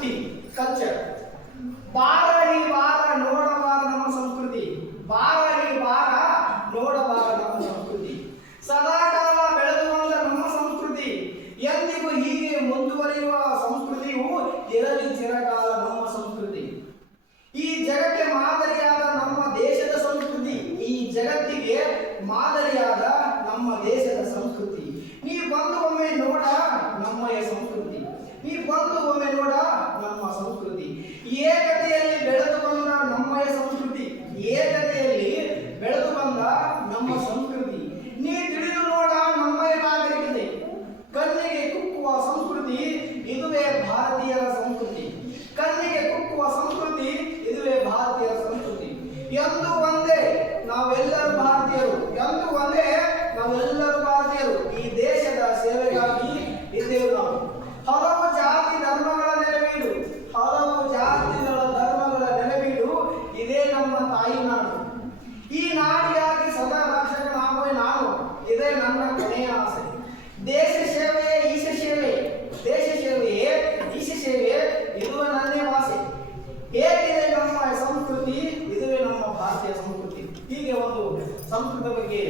ಸಂಸ್ಕೃತಿ ಕಲ್ಚರ್. ಬಾರಲಿ ಬಾರ ನೋಡಬಾರ ನಮ್ಮ ಸಂಸ್ಕೃತಿ, ಬಾರಲಿ ಬಾರ ನೋಡಬಾರ ನಮ್ಮ ಸಂಸ್ಕೃತಿ. ಸದಾಕಾಲ ಬೆಳೆದು ಬಂದ ನಮ್ಮ ಸಂಸ್ಕೃತಿ, ಎಂದಿಗೂ ಹೀಗೆ ಮುಂದುವರಿಯುವ ಸಂಸ್ಕೃತಿಯು ಇರಲಿ ಚಿರಕಾಲ ನಮ್ಮ ಸಂಸ್ಕೃತಿ. ಈ ಜಗಕ್ಕೆ ಮಾದರಿಯಾದ ನಮ್ಮ ದೇಶದ ಸಂಸ್ಕೃತಿ, ಈ ಜಗತ್ತಿಗೆ ಮಾದರಿಯಾದ ನಮ್ಮ ದೇಶದ ಸಂಸ್ಕೃತಿ. ನೀ ಬಂದು ಒಮ್ಮೆ ನೋಡ ನಮ್ಮಯ ಸಂಸ್ಕೃತಿ, ನೀ ಬಂದು ಒಮ್ಮೆ ನೋಡ ನಮ್ಮ ಸಂಸ್ಕೃತಿ. ಏಕತೆಯಲ್ಲಿ ಬೆಳೆದು ಬಂದ ನಮ್ಮಯ ಸಂಸ್ಕೃತಿ, ಏಕತೆಯಲ್ಲಿ ಬೆಳೆದು ಬಂದ ನಮ್ಮ ಸಂಸ್ಕೃತಿ. ನೀ ತಿಳಿದು ನೋಡ ನಮ್ಮಯ ನಾಗರಿಕತೆ, ಕಣ್ಣಿಗೆ ಕುಕ್ಕುವ ಸಂಸ್ಕೃತಿ ಇದುವೇ ಭಾರತೀಯರ ಸಂಸ್ಕೃತಿ. ಕಣ್ಣಿಗೆ ಕುಕ್ಕುವ ಸಂಸ್ಕೃತಿ ಇದುವೇ ಭಾರತೀಯರ ಸಂಸ್ಕೃತಿ. ಎಂದು ಒಂದೇ ನಾವೆಲ್ಲರೂ ಭಾರತೀಯರು, ಎಂದು ಒಂದೇ ನಾವೆಲ್ಲರೂ ಭಾರತೀಯರು. ಈ ದೇಶದ ಸೇವೆಗಾಗಿ ಇದ್ದೇವೆ ನಾವು. ಹಲವು ಜಾತಿ ಧರ್ಮಗಳ ನೆಲೆವೀಡು, ಹಲವು ಜಾತಿಗಳ ಧರ್ಮಗಳ ನೆಲೆವೀಡು ಇದೇ ನಮ್ಮ ತಾಯಿ ನಾಡು. ಈ ನಾಡಿಗಾಗಿ ಸದಾ ರಕ್ಷಕನಾಗುವೆ ನಾನು, ಇದೇ ನನ್ನ ಕೊನೆಯ ಆಸೆ. ದೇಶ ಸೇವೆಯೇ ಈಶ ಸೇವೆ, ದೇಶ ಸೇವೆಯೇ ಈಶ ಸೇವೆ, ಇದುವೇ ನನ್ನೇ ವಾಸೆ. ಹೇಗಿದೆ ನಮ್ಮ ಸಂಸ್ಕೃತಿ, ಇದುವೇ ನಮ್ಮ ಭಾರತೀಯ ಸಂಸ್ಕೃತಿ. ಹೀಗೆ ಒಂದು ಸಂಸ್ಕೃತಿ ಬಗ್ಗೆ